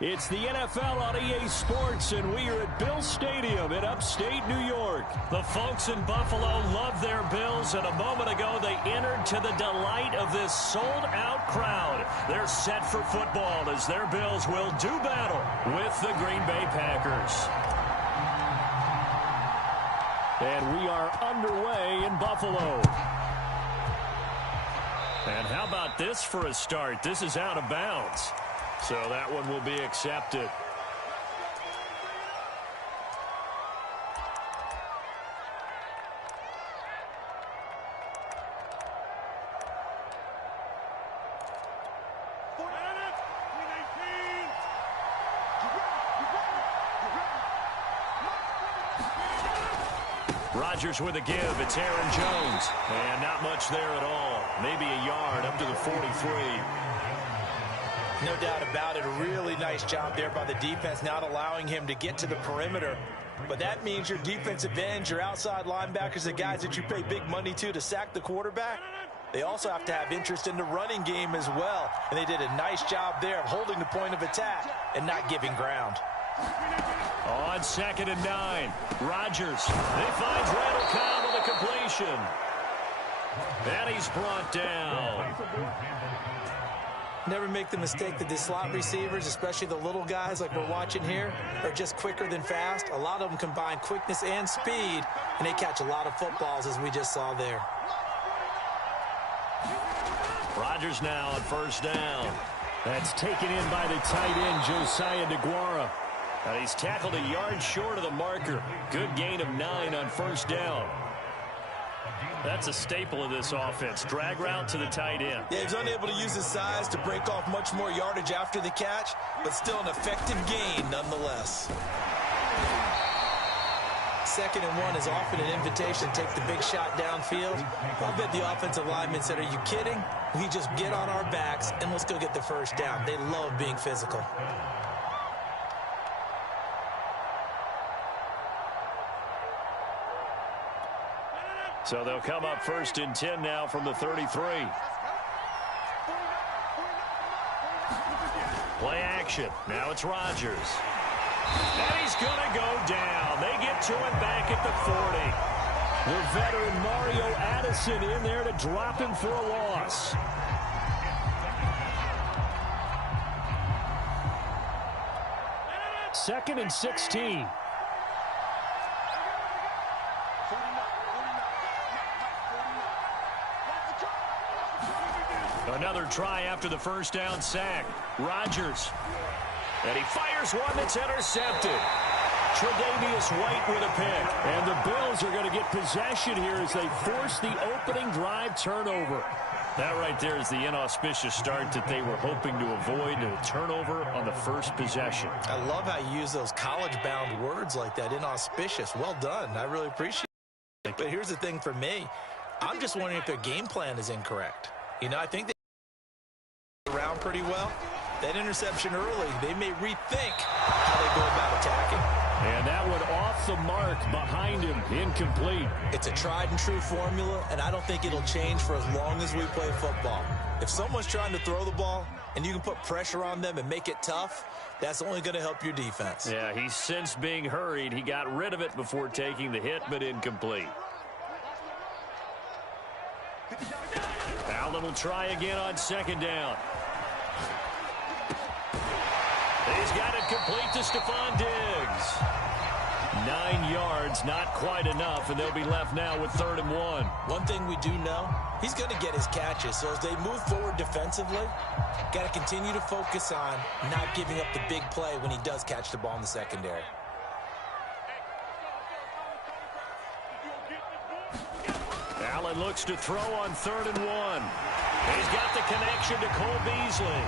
It's the NFL on EA Sports, and we are at Bills Stadium in upstate New York. The folks in Buffalo love their Bills, and a moment ago they entered to the delight of this sold-out crowd. They're set for football as their Bills will do battle with the Green Bay Packers. And we are underway in Buffalo. And how about this for a start? This is out of bounds. So that one will be accepted. Rodgers with a give. It's Aaron Jones. And not much there at all. Maybe a yard up to the 43. No doubt about it. A really nice job there by the defense, not allowing him to get to the perimeter. But that means your defensive ends, your outside linebackers, the guys that you pay big money to sack the quarterback, they also have to have interest in the running game as well. And they did a nice job there of holding the point of attack and not giving ground. On 2nd and 9, Rodgers. They find Randall Cobb with a completion. And he's brought down. Never make the mistake that the slot receivers, especially the little guys like we're watching here, are just quicker than fast. A lot of them combine quickness and speed, and they catch a lot of footballs, as we just saw there. Rodgers now on 1st down. That's taken in by the tight end, Josiah DeGuara. And he's tackled a yard short of the marker. Good gain of 9 on 1st down. That's a staple of this offense. Drag route to the tight end. Yeah, he's unable to use his size to break off much more yardage after the catch, but still an effective gain nonetheless. 2nd and 1 is often an invitation to take the big shot downfield. I bet the offensive lineman said, "Are you kidding? We just get on our backs and let's go get the 1st down." They love being physical. So they'll come up 1st and 10 now from the 33. Play action. Now it's Rodgers. And he's going to go down. They get to him back at the 40. The veteran Mario Addison in there to drop him for a loss. Second and 16. Another try after the 1st down sack. Rodgers. And he fires one that's intercepted. Tre'Davious White with a pick. And the Bills are going to get possession here as they force the opening drive turnover. That right there is the inauspicious start that they were hoping to avoid, a turnover on the 1st possession. I love how you use those college-bound words like that, inauspicious. Well done. I really appreciate it. But here's the thing for me. I'm just wondering if their game plan is incorrect. You know, I think they around pretty well. That interception early, they may rethink how they go about attacking. And that one off the mark behind him, incomplete. It's a tried-and-true formula, and I don't think it'll change for as long as we play football. If someone's trying to throw the ball and you can put pressure on them and make it tough, that's only going to help your defense. Yeah, he's since being hurried. He got rid of it before taking the hit, but incomplete. Allen will try again on 2nd down. He's got it complete to Stephon Diggs. 9 yards, not quite enough, and they'll be left now with 3rd and 1. One thing we do know, he's going to get his catches. So as they move forward defensively, got to continue to focus on not giving up the big play when he does catch the ball in the secondary. Allen looks to throw on 3rd and 1. He's got the connection to Cole Beasley.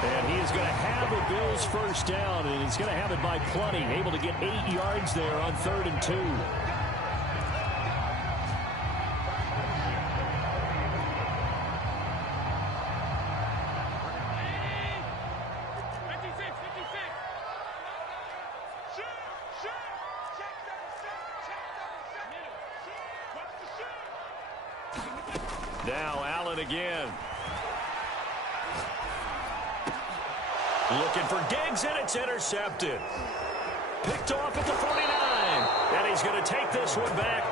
And he is going to have the Bills first down, and he's going to have it by plenty. Able to get 8 yards there on 3rd and 2. Now Allen again. Looking for Diggs, and it's intercepted. Picked off at the 49. And he's going to take this one back.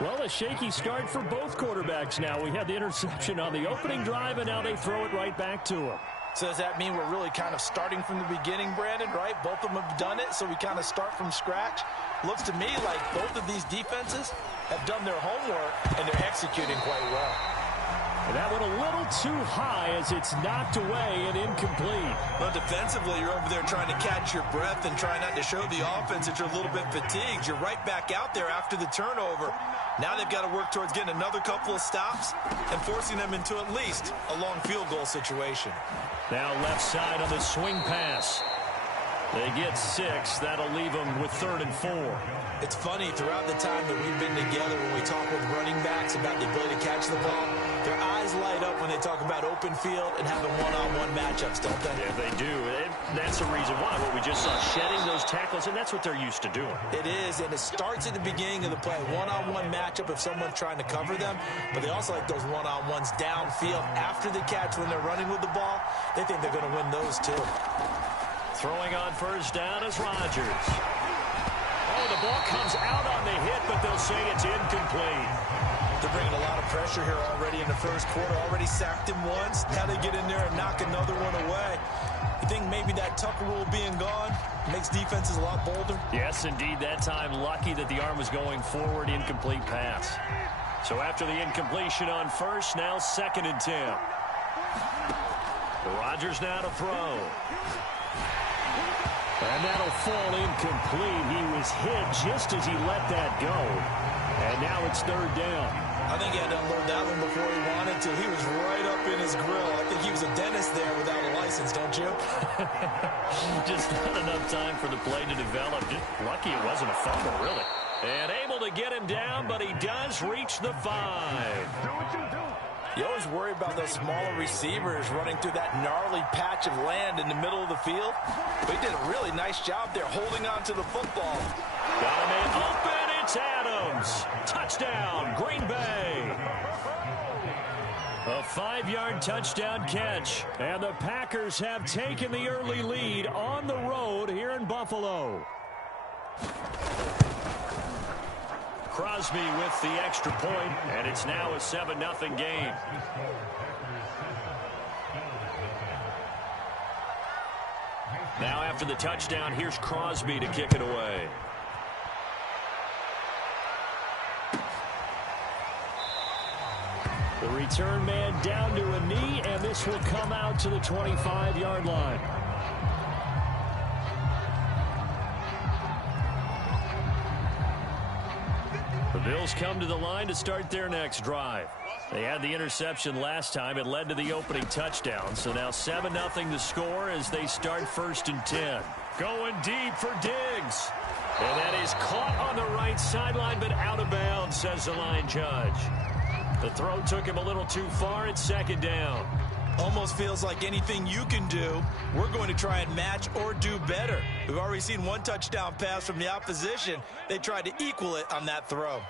Well, a shaky start for both quarterbacks now. We had the interception on the opening drive, and now they throw it right back to him. So does that mean we're really kind of starting from the beginning, Brandon, right? Both of them have done it, so we kind of start from scratch. Looks to me like both of these defenses have done their homework, and they're executing quite well. And that went a little too high as it's knocked away and incomplete. Well, defensively, you're over there trying to catch your breath and try not to show the offense that you're a little bit fatigued. You're right back out there after the turnover. Now they've got to work towards getting another couple of stops and forcing them into at least a long field goal situation. Now left side on the swing pass. They get 6. That'll leave them with 3rd and 4. It's funny, throughout the time that we've been together, when we talk with running backs about the ability to catch the ball, their eyes light up when they talk about open field and having one-on-one matchups, don't they? Yeah, they do. That's the reason why. What we just saw, shedding those tackles, and that's what they're used to doing. It is, and it starts at the beginning of the play. One-on-one matchup if someone's trying to cover them, but they also like those one-on-ones downfield after the catch when they're running with the ball. They think they're going to win those too. Throwing on first down is Rodgers. Oh, the ball comes out on the hit, but they'll say it's incomplete. They're bringing a lot of pressure here already in the first quarter. Already sacked him once. Now they get in there and knock another one away. You think maybe that Tucker rule being gone makes defenses a lot bolder? Yes, indeed. That time, lucky that the arm was going forward. Incomplete pass. So after the incompletion on first, now 2nd and 10. Rodgers now to throw. And that'll fall incomplete. He was hit just as he let that go. And now it's 3rd down. I think he had to unload that one before he wanted to. He was right up in his grill. I think he was a dentist there without a license, don't you? Just not enough time for the play to develop. Just lucky it wasn't a fumble, really. And able to get him down, but he does reach the 5. Do what you do. You always worry about those smaller receivers running through that gnarly patch of land in the middle of the field. But he did a really nice job there holding on to the football. Got him in open. It's Adams. Touchdown, Green Bay. A 5-yard touchdown catch. And the Packers have taken the early lead on the road here in Buffalo. Crosby with the extra point, and it's now a 7-0 game. Now after the touchdown, here's Crosby to kick it away. The return man down to a knee, and this will come out to the 25-yard line. The Bills come to the line to start their next drive. They had the interception last time. It led to the opening touchdown. So now 7-0 to score as they start 1st and 10. Going deep for Diggs. And that is caught on the right sideline, but out of bounds, says the line judge. The throw took him a little too far. It's 2nd down. Almost feels like anything you can do, we're going to try and match or do better. We've already seen one touchdown pass from the opposition. They tried to equal it on that throw.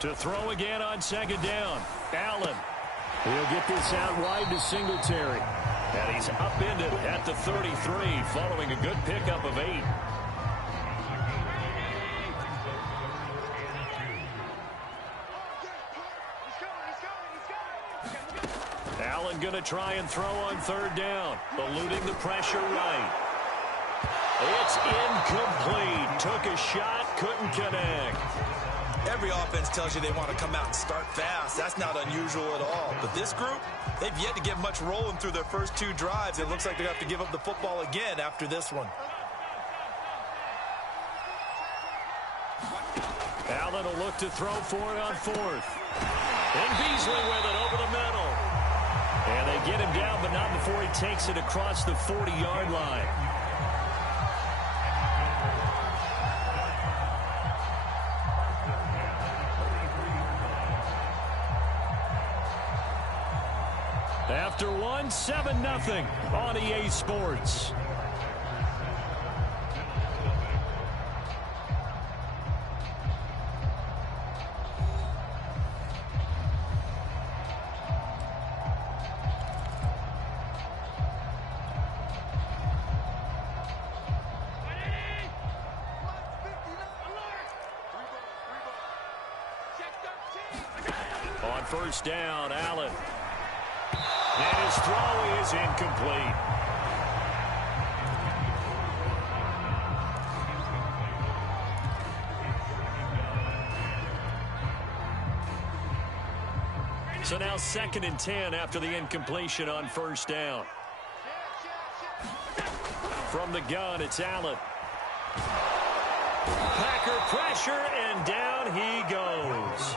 To throw again on 2nd down. Allen. He'll get this out wide to Singletary. And he's upended at the 33 following a good pickup of 8. Allen going to try and throw on 3rd down. Eluding the pressure right. It's incomplete. Took a shot, couldn't connect. Every offense tells you they want to come out and start fast. That's not unusual at all. But this group, they've yet to get much rolling through their first 2 drives. It looks like they're going to have to give up the football again after this one. Allen will look to throw for it on 4th. And Beasley with it over the middle. And they get him down, but not before he takes it across the 40-yard line. After 1, 7-0 on EA Sports. On first down, Allen. And his throw is incomplete. So now 2nd and 10 after the incompletion on first down. From the gun, it's Allen. Packer pressure, and down he goes.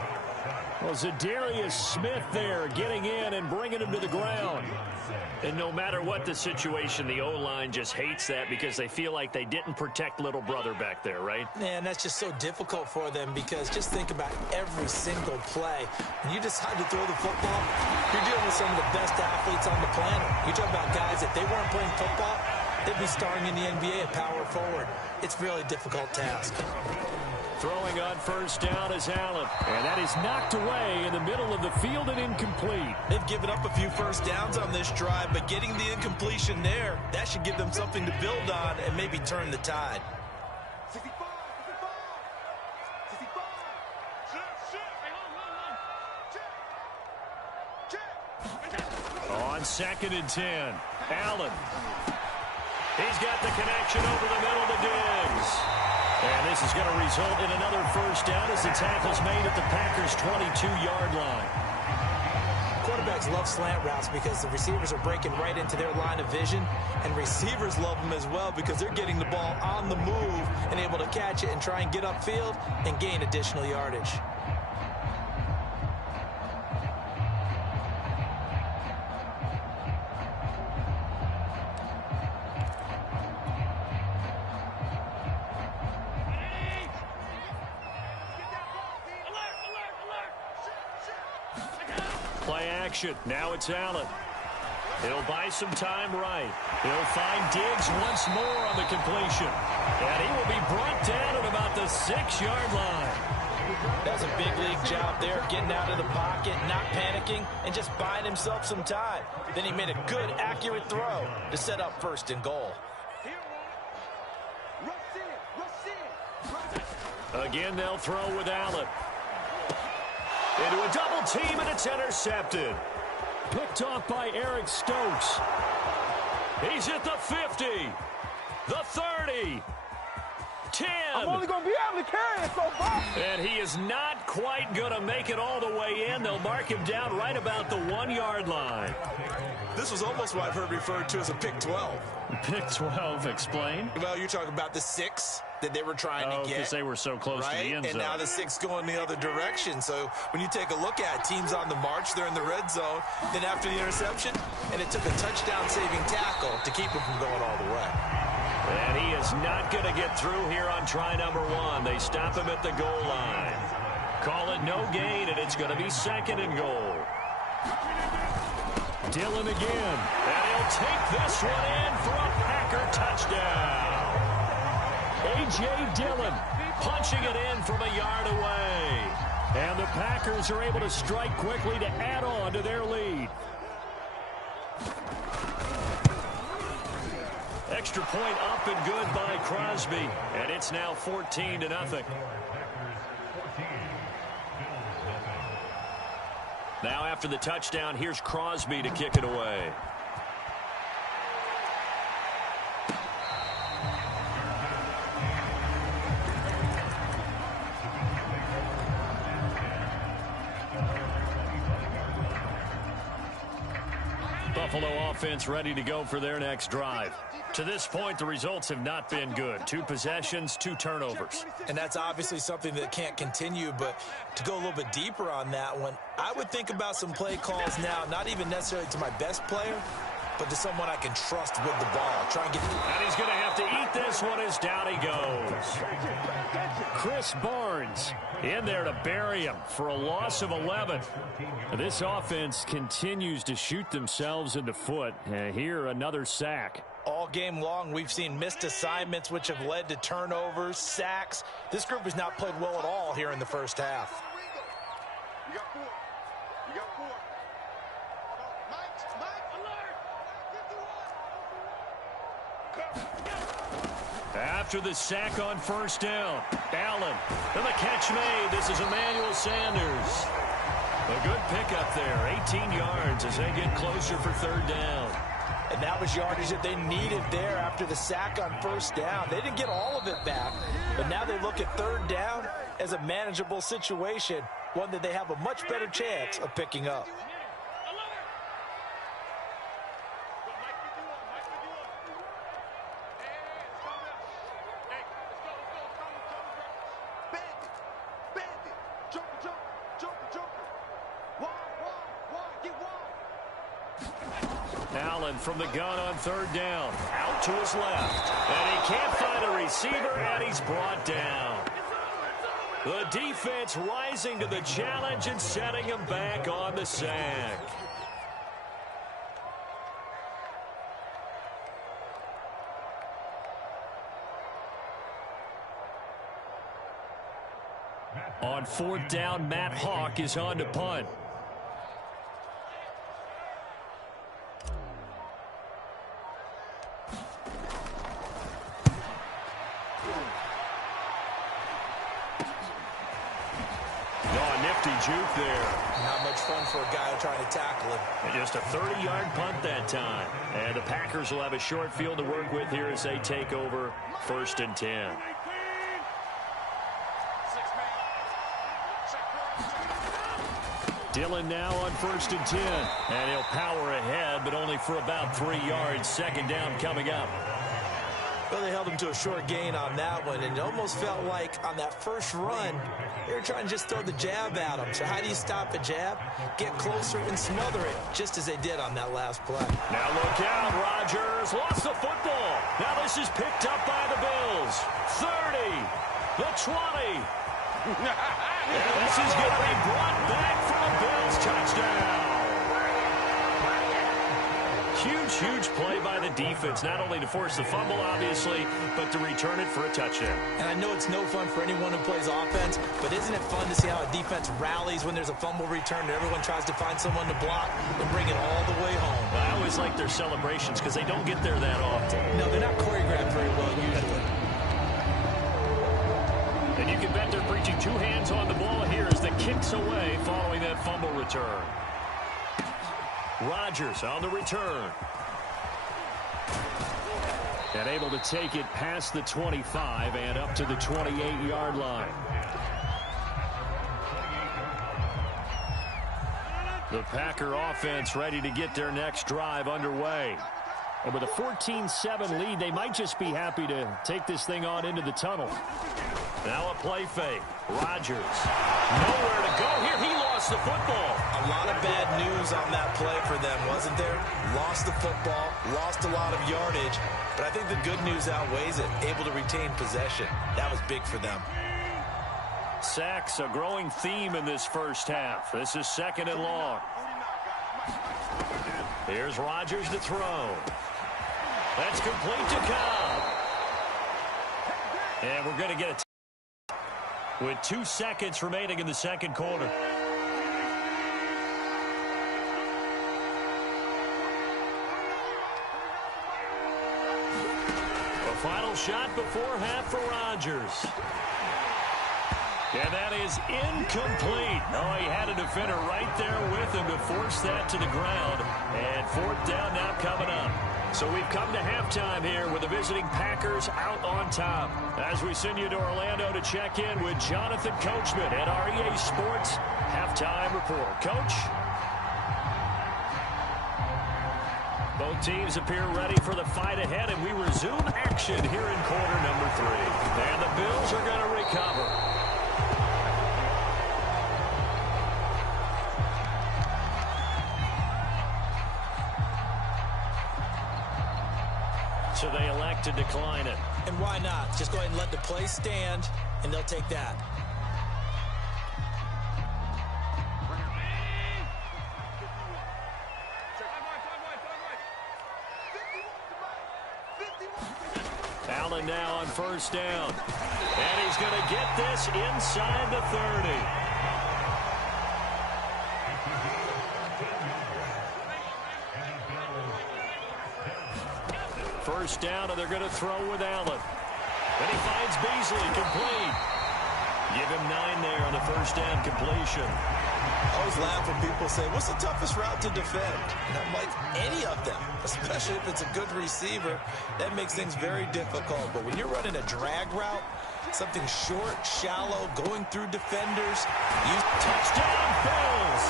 Well, Zadarius Smith there getting in and bringing him to the ground. And no matter what the situation, the O-line just hates that because they feel like they didn't protect little brother back there, right? Man, that's just so difficult for them because just think about every single play. When you decide to throw the football, you're dealing with some of the best athletes on the planet. You talk about guys, if they weren't playing football, they'd be starring in the NBA at power forward. It's a really difficult task. Throwing on first down is Allen. And that is knocked away in the middle of the field and incomplete. They've given up a few first downs on this drive, but getting the incompletion there, that should give them something to build on and maybe turn the tide. On 2nd and 10, Allen. He's got the connection over the middle to Diggs. And this is going to result in another first down as the tackle's made at the Packers' 22-yard line. Quarterbacks love slant routes because the receivers are breaking right into their line of vision, and receivers love them as well because they're getting the ball on the move and able to catch it and try and get upfield and gain additional yardage. Play action. Now it's Allen. He'll buy some time right. He'll find Diggs once more on the completion. And he will be brought down at about the 6-yard line. That's a big league job there, getting out of the pocket, not panicking, and just buying himself some time. Then he made a good, accurate throw to set up 1st and goal. Again, they'll throw with Allen. Into a double team, and it's intercepted. Picked off by Eric Stokes. He's at the 50, the 30, 10. I'm only going to be able to carry it so far. And he is not quite going to make it all the way in. They'll mark him down right about the 1-yard line. This was almost what I've heard referred to as a pick 12. Pick 12, explain. Well, you're talking about the 6 that they were trying to get. Because they were so close to the end zone. And now the 6 going the other direction. So when you take a look at teams on the march, they're in the red zone. Then after the interception, and it took a touchdown-saving tackle to keep him from going all the way. And he is not going to get through here on try number 1. They stop him at the goal line. Call it no gain, and it's going to be 2nd and goal. Dillon again. And he'll take this one in for a Packer touchdown. A.J. Dillon punching it in from a yard away. And the Packers are able to strike quickly to add on to their lead. Extra point up and good by Crosby. And it's now 14-0. Now after the touchdown, here's Crosby to kick it away. Buffalo offense ready to go for their next drive. To this point, the results have not been good. 2 possessions, 2 turnovers. And that's obviously something that can't continue, but to go a little bit deeper on that one, I would think about some play calls now, not even necessarily to my best player, but to someone I can trust with the ball. Try and get. And he's going to have to eat this one as down he goes. Chris Barnes in there to bury him for a loss of 11. This offense continues to shoot themselves in the foot. Here, another sack. All game long, we've seen missed assignments, which have led to turnovers, sacks. This group has not played well at all here in the first half. You got 4. You got 4. After the sack on first down, Allen, and the catch made. This is Emmanuel Sanders. A good pickup there, 18 yards as they get closer for third down. And that was yardage that they needed there after the sack on first down. They didn't get all of it back, but now they look at third down as a manageable situation, one that they have a much better chance of picking up. Allen from the gun on third down. Out to his left. And he can't find a receiver, and he's brought down. The defense rising to the challenge and setting him back on the sack. On fourth down, Matt Hawk is on to punt. Juke there. Not much fun for a guy trying to tackle him. And just a 30-yard punt that time. And the Packers will have a short field to work with here as they take over first and 10. Dillon now on first and 10. And he'll power ahead, but only for about 3 yards. Second down coming up. Well, they held him to a short gain on that one, and it almost felt like on that first run, they were trying to just throw the jab at him. So how do you stop a jab? Get closer and smother it, just as they did on that last play. Now look out, Rodgers lost the football. Now this is picked up by the Bills. 30, the 20. And this is going to be brought back for a Bills touchdown. Huge play by the defense, not only to force the fumble, obviously, but to return it for a touchdown. And I know it's no fun for anyone who plays offense, but isn't it fun to see how a defense rallies when there's a fumble return and everyone tries to find someone to block and bring it all the way home? I always like their celebrations because they don't get there that often. No, they're not choreographed very well usually. And you can bet they're preaching 2 hands on the ball here as the kicks away following that fumble return. Rodgers on the return. And able to take it past the 25 and up to the 28-yard line. The Packer offense ready to get their next drive underway. And with a 14-7 lead, they might just be happy to take this thing on into the tunnel. Now a play fake. Rodgers. Nowhere to go here. He lost the football. A lot of bad news on that play for them, wasn't there? Lost the football, lost a lot of yardage, but I think the good news outweighs it. Able to retain possession. That was big for them. Sacks, a growing theme in this first half. This is second and long. Here's Rodgers to throw. That's complete to Cobb. And we're going to get a with 2 seconds remaining in the second quarter. A final shot before half for Rodgers. And that is incomplete. Oh, he had a defender right there with him to force that to the ground. And fourth down now coming up. So we've come to halftime here with the visiting Packers out on top. As we send you to Orlando to check in with Jonathan Coachman at our EA Sports Halftime Report. Coach? Both teams appear ready for the fight ahead, and we resume action here in quarter number 3. And the Bills are going to recover. So they elect to decline it. And why not? Just go ahead and let the play stand, and they'll take that. Allen now on first down. And he's going to get this inside the 30. First down, and they're going to throw with Allen. And he finds Beasley, complete. Give him 9 there on the first down completion. I always laugh when people say, what's the toughest route to defend? And I'm like, any of them, especially if it's a good receiver. That makes things very difficult. But when you're running a drag route, something short, shallow, going through defenders, you touchdown Bills.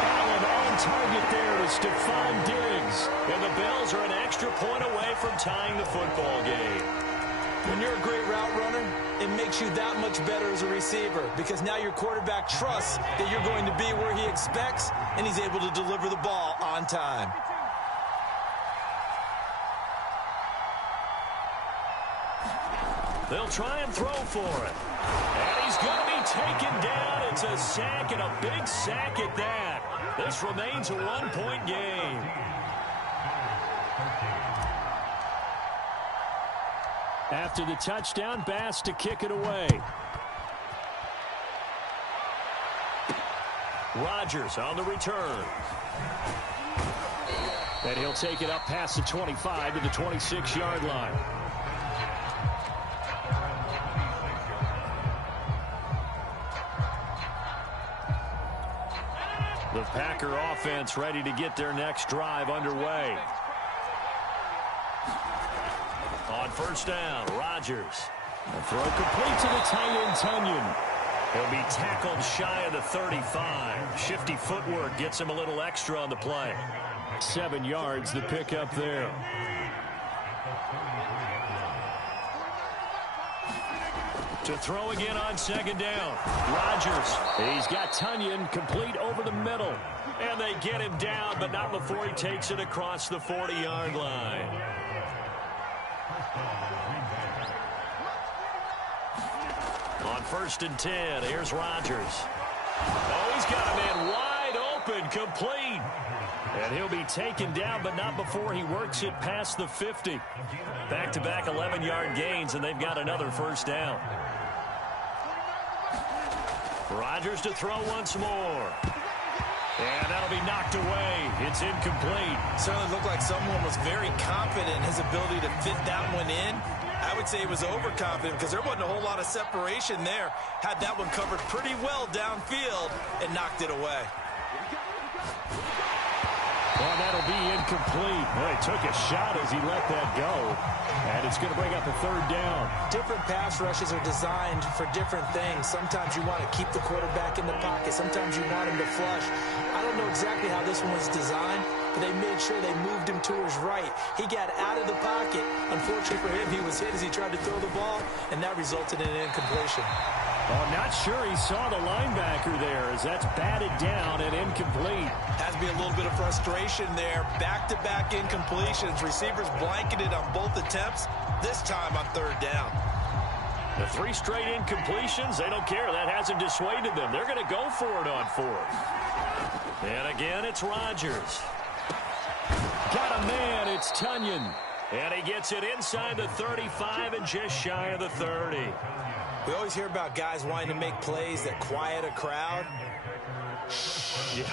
Allen on target there to Stephon Diggs. And the Bills are an extra point away from tying the football game. When you're a great route runner, it makes you that much better as a receiver because now your quarterback trusts that you're going to be where he expects, and he's able to deliver the ball on time. They'll try and throw for it. And he's going to be taken down. It's a sack, and a big sack at that. This remains a 1-point game. After the touchdown, Bass to kick it away. Rodgers on the return. And he'll take it up past the 25 to the 26-yard line. The Packer offense ready to get their next drive underway. On first down, Rodgers. A throw complete to the tight end, Tunyon. He'll be tackled shy of the 35. Shifty footwork gets him a little extra on the play. 7 yards, the pickup there. To throw again on second down. Rodgers. He's got Tunyon complete over the middle. And they get him down, but not before he takes it across the 40-yard line. On first and 10, here's Rodgers. Oh, he's got a man wide open, complete. And he'll be taken down, but not before he works it past the 50. Back-to-back 11-yard gains, and they've got another first down. Rodgers to throw once more. And that'll be knocked away. It's incomplete. Certainly looked like someone was very confident in his ability to fit that one in. I would say he was overconfident because there wasn't a whole lot of separation there. Had that one covered pretty well downfield and knocked it away. Well, that'll be incomplete. Well, he took a shot as he let that go. And it's going to bring up a third down. Different pass rushes are designed for different things. Sometimes you want to keep the quarterback in the pocket. Sometimes you want him to flush. I don't know exactly how this one was designed, but they made sure they moved him to his right. He got out of the pocket. Unfortunately for him, he was hit as he tried to throw the ball, and that resulted in an incompletion. Oh, I'm not sure he saw the linebacker there as that's batted down and incomplete. Has to be a little bit of frustration there. Back-to-back incompletions. Receivers blanketed on both attempts, this time on third down. The 3 straight incompletions, they don't care. That hasn't dissuaded them. They're going to go for it on fourth. And again, it's Rodgers. Got a man, it's Tunyon. And he gets it inside the 35 and just shy of the 30. We always hear about guys wanting to make plays that quiet a crowd. Yeah.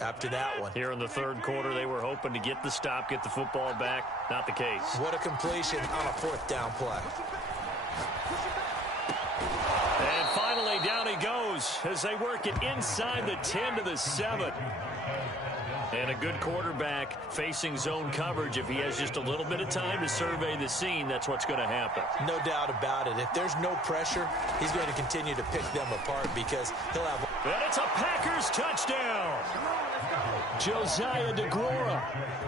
After that one. Here in the third quarter, they were hoping to get the stop, get the football back. Not the case. What a completion on a fourth down play. And finally, down he goes as they work it inside the 10 to the 7. And a good quarterback facing zone coverage, if he has just a little bit of time to survey the scene, that's what's going to happen. No doubt about it. If there's no pressure, he's going to continue to pick them apart because he'll have... And it's a Packers touchdown. Josiah DeGuara,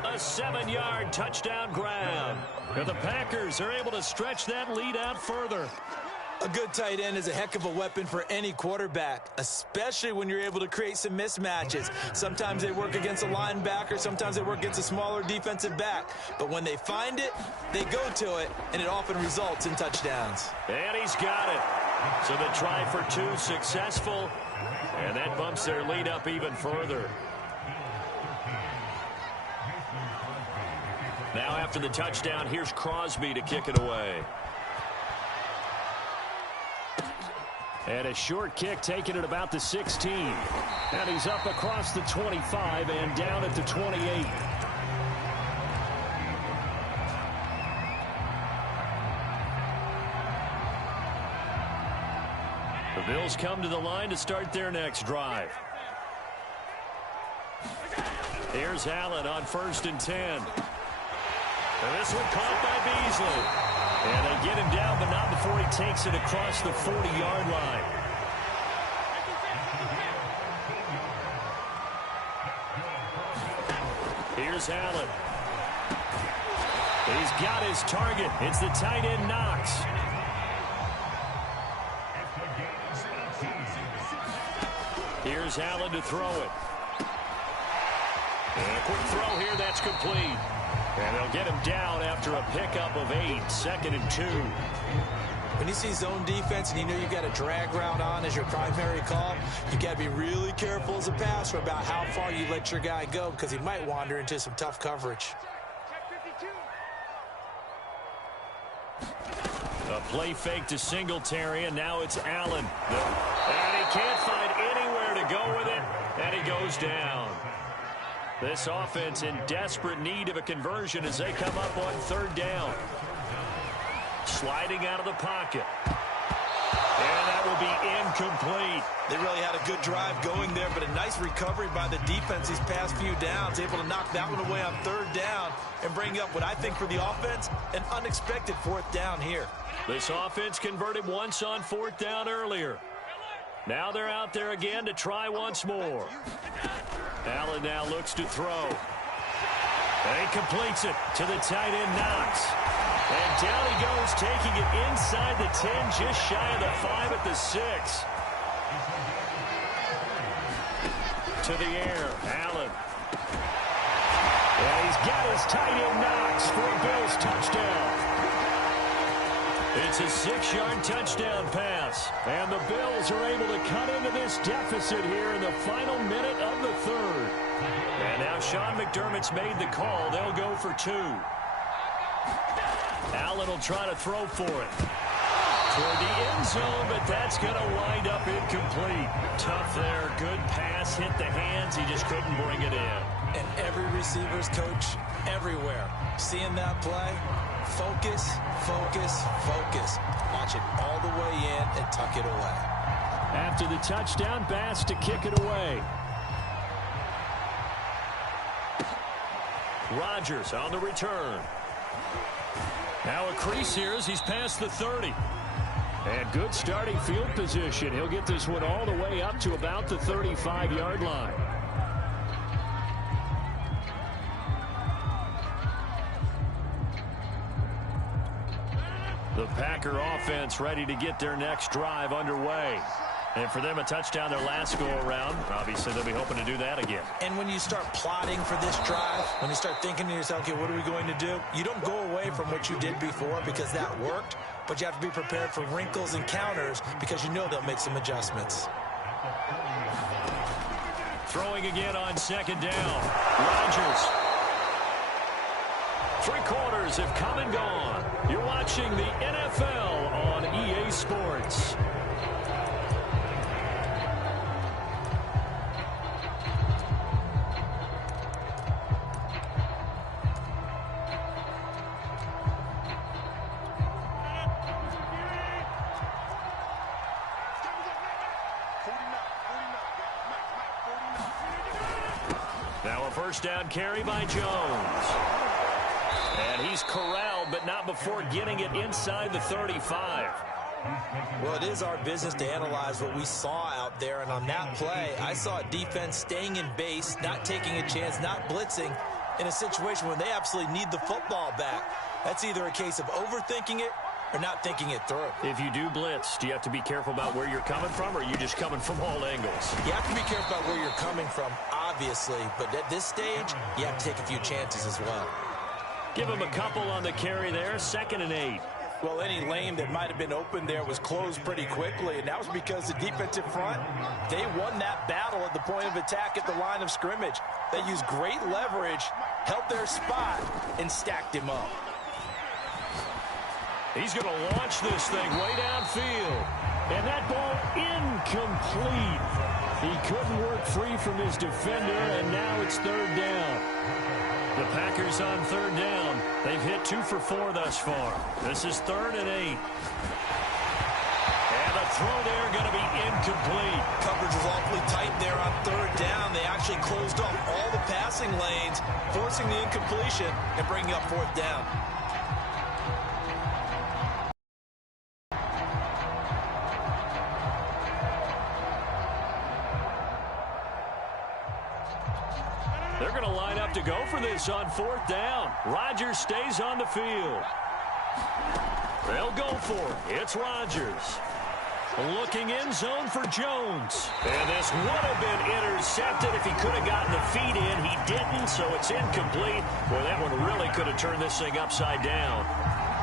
a 7-yard touchdown grab. And the Packers are able to stretch that lead out further. A good tight end is a heck of a weapon for any quarterback, especially when you're able to create some mismatches. Sometimes they work against a linebacker, sometimes they work against a smaller defensive back. But when they find it, they go to it, and it often results in touchdowns. And he's got it. So the try for 2 successful, and that bumps their lead up even further. Now after the touchdown, here's Crosby to kick it away. And a short kick taken at about the 16. And he's up across the 25 and down at the 28. The Bills come to the line to start their next drive. Here's Allen on 1st and 10. And this one caught by Beasley. And they get him down, but not before he takes it across the 40-yard line. Here's Allen. He's got his target. It's the tight end Knox. Here's Allen to throw it. And a quick throw here, that's complete. And they'll get him down after a pickup of 8, 2nd and 2. When you see zone defense and you know you've got a drag route on as your primary call, you got to be really careful as a passer about how far you let your guy go because he might wander into some tough coverage. A play fake to Singletary, and now it's Allen. And he can't find anywhere to go with it, and he goes down. This offense in desperate need of a conversion as they come up on 3rd down. Sliding out of the pocket. And that will be incomplete. They really had a good drive going there, but a nice recovery by the defense these past few downs, able to knock that one away on 3rd down and bring up what I think for the offense, an unexpected 4th down here. This offense converted once on 4th down earlier. Now they're out there again to try once more. Allen now looks to throw. And he completes it to the tight end Knox. And down he goes, taking it inside the 10, just shy of the 5 at the 6. To the air, Allen. And he's got his tight end Knox for a Bills touchdown. It's a 6-yard touchdown pass. And the Bills are able to cut into this deficit here in the final minute of the 3rd. And now Sean McDermott's made the call. They'll go for 2. Allen will try to throw for it. Toward the end zone, but that's going to wind up incomplete. Tough there. Good pass. Hit the hands. He just couldn't bring it in. And every receiver's coach everywhere. Seeing that play, focus, focus, focus. Watch it all the way in and tuck it away. After the touchdown, Bass to kick it away. Rodgers on the return. Now a crease here as he's past the 30. And good starting field position. He'll get this one all the way up to about the 35-yard line. The Packer offense ready to get their next drive underway. And for them, a touchdown their last go-around. Obviously, they'll be hoping to do that again. And when you start plotting for this drive, when you start thinking to yourself, okay, what are we going to do? You don't go away from what you did before because that worked, but you have to be prepared for wrinkles and counters because you know they'll make some adjustments. Throwing again on 2nd down. Rodgers. 3 quarters have come and gone. You're watching the NFL on EA Sports. Now a first down carry by Jones. And he's corralled, but not before getting it inside the 35. Well, it is our business to analyze what we saw out there, and on that play, I saw a defense staying in base, not taking a chance, not blitzing in a situation where they absolutely need the football back. That's either a case of overthinking it or not thinking it through. If you do blitz, do you have to be careful about where you're coming from, or are you just coming from all angles? You have to be careful about where you're coming from, obviously, but at this stage, you have to take a few chances as well. Give him a couple on the carry there, 2nd and 8. Well, any lane that might have been open there was closed pretty quickly, and that was because the defensive front, they won that battle at the point of attack at the line of scrimmage. They used great leverage, held their spot, and stacked him up. He's going to launch this thing way downfield. And that ball incomplete. He couldn't work free from his defender, and now it's 3rd down. The Packers on 3rd down. They've hit 2 for 4 thus far. This is 3rd and 8. And the throw there going to be incomplete. Coverage was awfully tight there on 3rd down. They actually closed off all the passing lanes, forcing the incompletion and bringing up 4th down. They're going to line up to go for this on 4th down. Rodgers stays on the field. They'll go for it. It's Rodgers. Looking in zone for Jones. And this would have been intercepted if he could have gotten the feet in. He didn't, so it's incomplete. Boy, that one really could have turned this thing upside down.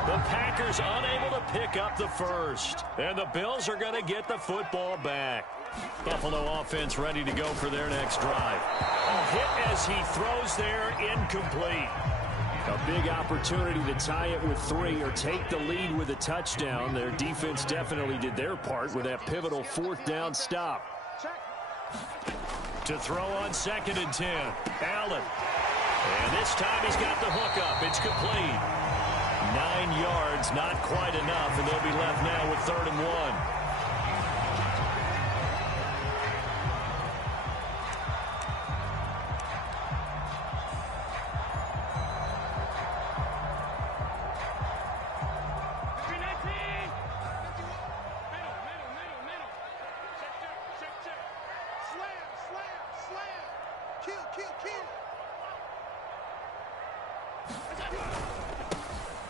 The Packers unable to pick up the first. And the Bills are going to get the football back. Buffalo offense ready to go for their next drive. A hit as he throws there, incomplete. A big opportunity to tie it with 3 or take the lead with a touchdown. Their defense definitely did their part with that pivotal 4th down stop. To throw on 2nd and 10. Allen. And this time he's got the hook up. It's complete. 9 yards, not quite enough, and they'll be left now with 3rd and 1.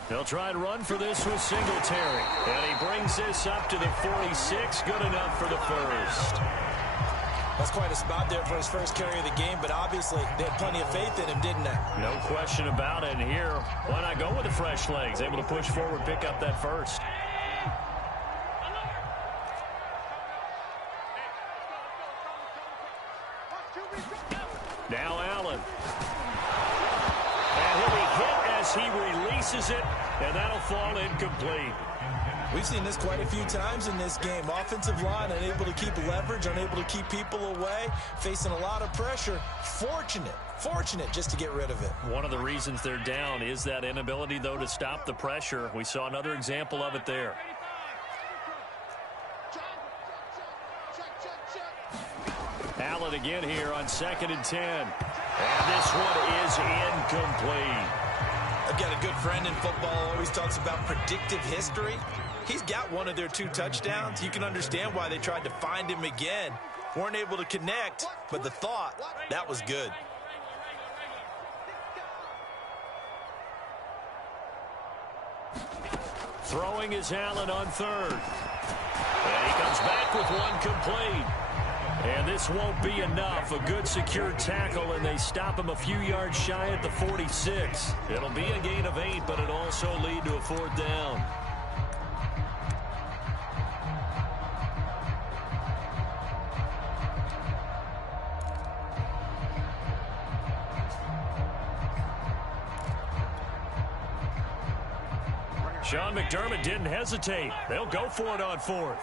They'll try and run for this with Singletary. And he brings this up to the 46. Good enough for the first. That's quite a spot there for his first carry of the game, but obviously they had plenty of faith in him, didn't they? No question about it. And here, why not go with the fresh legs? Able to push forward, pick up that first. Now Allen. And he'll be hit as he releases it, and that'll fall incomplete. We've seen this quite a few times in this game. Offensive line unable to keep leverage, unable to keep people away, facing a lot of pressure. Fortunate just to get rid of it. One of the reasons they're down is that inability, though, to stop the pressure. We saw another example of it there. Allen again here on 2nd and 10. And this one is incomplete. I've got a good friend in football who always talks about predictive history. He's got one of their 2 touchdowns. You can understand why they tried to find him again. Weren't able to connect, but the thought, that was good. Throwing is Allen on 3rd. And he comes back with one complete. And this won't be enough. A good secure tackle, and they stop him a few yards shy at the 46. It'll be a gain of 8, but it'll also lead to a 4th down. Sean McDermott didn't hesitate. They'll go for it on 4th.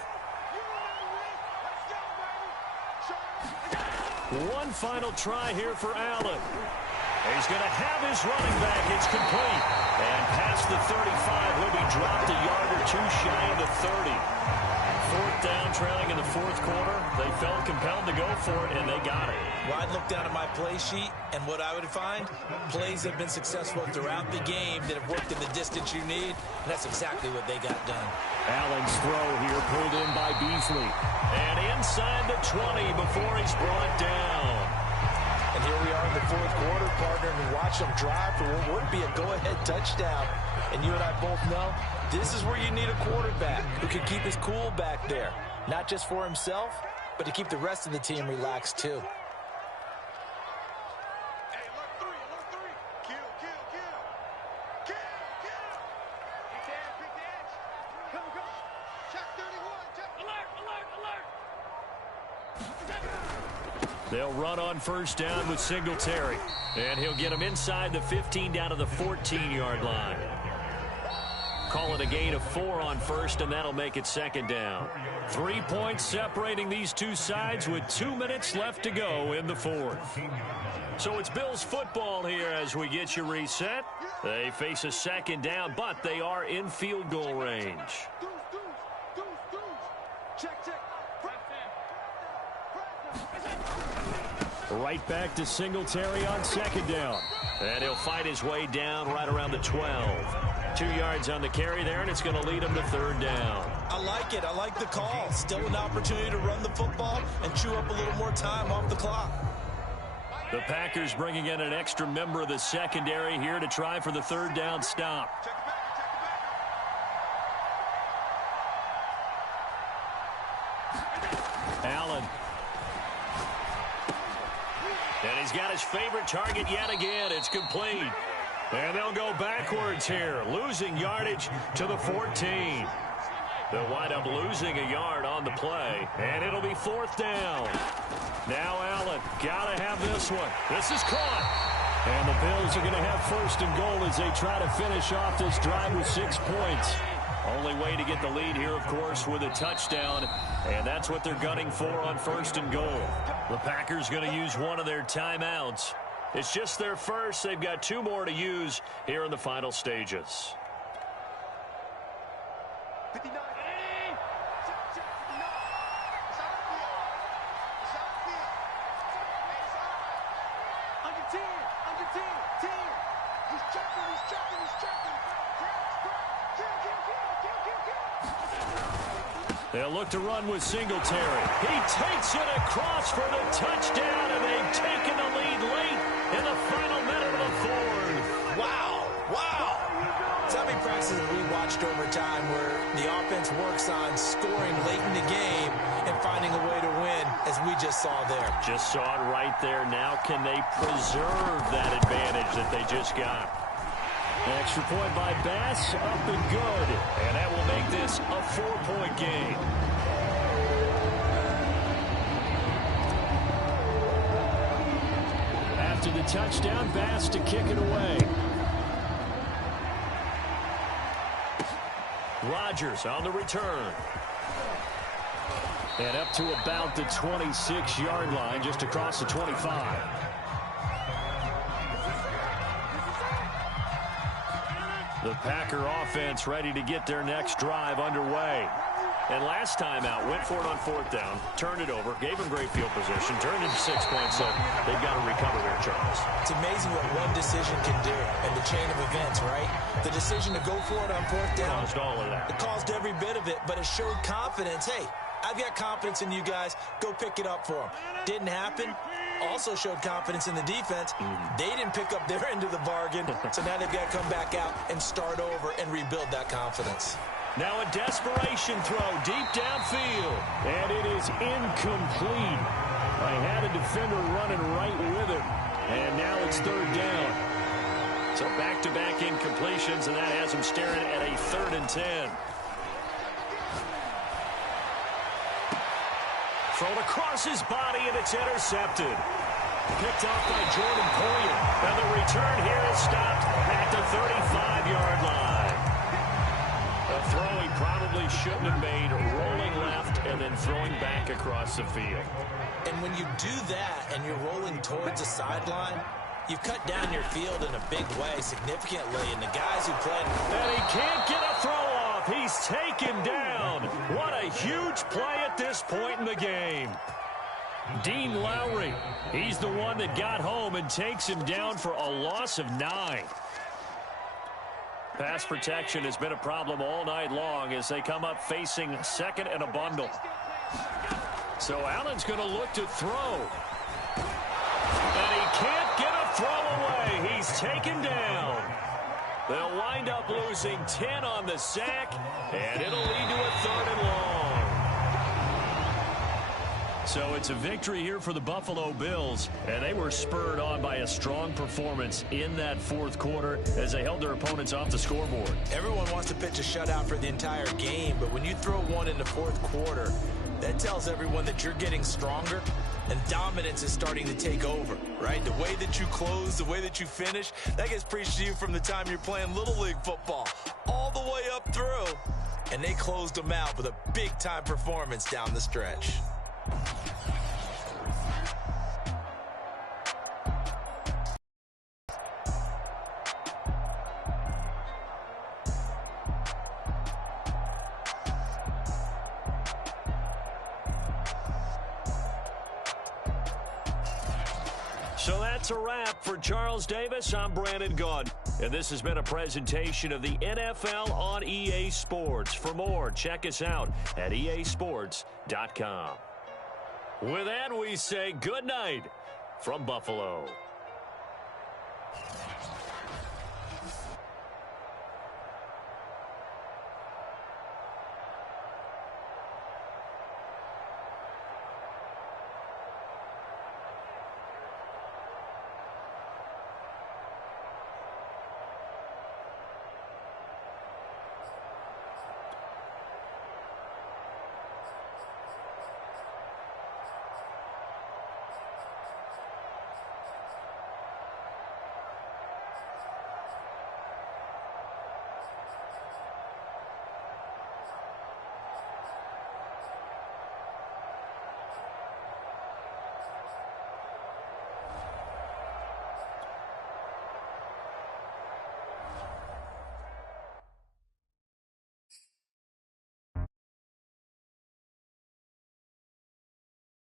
One final try here for Allen. He's going to have his running back. It's complete. And past the 35, he'll be dropped a yard or two shy of the 30. Fourth down, trailing in the fourth quarter. They felt compelled to go for it, and they got it. Well, I'd look down at my play sheet, and what I would find, plays have been successful throughout the game that have worked in the distance you need, and that's exactly what they got done. Allen's throw here pulled in by Beasley. And inside the 20 before he's brought down. And here we are in the fourth quarter, partner, and watch them drive for what would be a go-ahead touchdown. And you and I both know this is where you need a quarterback who can keep his cool back there. Not just for himself, but to keep the rest of the team relaxed too. Hey, alert three. Kill. Big dash. Come. Check 31, check. Alert. They'll run on first down with Singletary. And he'll get him inside the 15 down to the 14-yard line. Call it a gain of 4 on first, and that'll make it second down. 3 points separating these two sides with 2 minutes left to go in the fourth. So it's Bills football here as we get you reset. They face a second down, but they are in field goal range. Check. Right back to Singletary on second down. And he'll fight his way down right around the 12. 2 yards on the carry there, and it's going to lead him to third down. I like it. I like the call. Still an opportunity to run the football and chew up a little more time off the clock. The Packers bringing in an extra member of the secondary here to try for the third down stop. Check the back. Allen. And he's got his favorite target yet again. It's complete. And they'll go backwards here, losing yardage to the 14. They'll wind up losing a yard on the play, and it'll be fourth down. Now Allen, got to have this one. This is caught. And the Bills are going to have first and goal as they try to finish off this drive with 6 points. Only way to get the lead here, of course, with a touchdown, and that's what they're gunning for on first and goal. The Packers going to use one of their timeouts. It's just their first. They've got 2 more to use here in the final stages. 59. Check 59. It's outfield. Under 10. 10. He's checking. They'll look to run with Singletary. He takes it across for the touchdown, and they've taken the lead late in the final minute of the fourth. Wow. So many practices that we watched over time where the offense works on scoring late in the game and finding a way to win, as we just saw there. Just saw it right there. Now can they preserve that advantage that they just got? Extra point by Bass, up and good. And that will make this a 4-point game. After the touchdown, Bass to kick it away. Rodgers on the return. And up to about the 26-yard line, just across the 25. The Packer offense ready to get their next drive underway. And last time out, went for it on fourth down, turned it over, gave them great field position, turned into 6 points, so they've got to recover there, Charles. It's amazing what one decision can do in the chain of events, right? The decision to go for it on fourth down. Caused all of that. It caused every bit of it, but it showed confidence. Hey, I've got confidence in you guys. Go pick it up for them. Didn't happen. Also showed confidence in the defense. They didn't pick up their end of the bargain, so now they've got to come back out and start over and rebuild that confidence. Now a desperation throw deep downfield. And it is incomplete. I had a defender running right with it. And now it's third down. So back-to-back incompletions, and that has him staring at a 3rd and 10. Thrown across his body, and it's intercepted. Picked off by Jordan Poyer. And the return here is stopped at the 35-yard line. A throw he probably shouldn't have made, rolling left and then throwing back across the field. And when you do that and you're rolling towards the sideline, You've cut down your field in a big way, significantly, and the guys who played... And he can't get a throw off. He's taken down. What a huge play at this point in the game. Dean Lowry, he's the one that got home and takes him down for a loss of 9. Pass protection has been a problem all night long as they come up facing second and a bundle. So Allen's going to look to throw. And he can't get a throw away. He's taken down. They'll wind up losing 10 on the sack, and it'll lead to a 3rd and long. So it's a victory here for the Buffalo Bills, and they were spurred on by a strong performance in that 4th quarter as they held their opponents off the scoreboard. Everyone wants to pitch a shutout for the entire game, but when you throw one in the 4th quarter, that tells everyone that you're getting stronger and dominance is starting to take over, right? The way that you close, the way that you finish, that gets preached to you from the time you're playing Little League football all the way up through. And they closed them out with a big-time performance down the stretch. So that's a wrap for Charles Davis. I'm Brandon Gunn. And this has been a presentation of the NFL on EA Sports. For more, check us out at easports.com. With that, we say good night from Buffalo.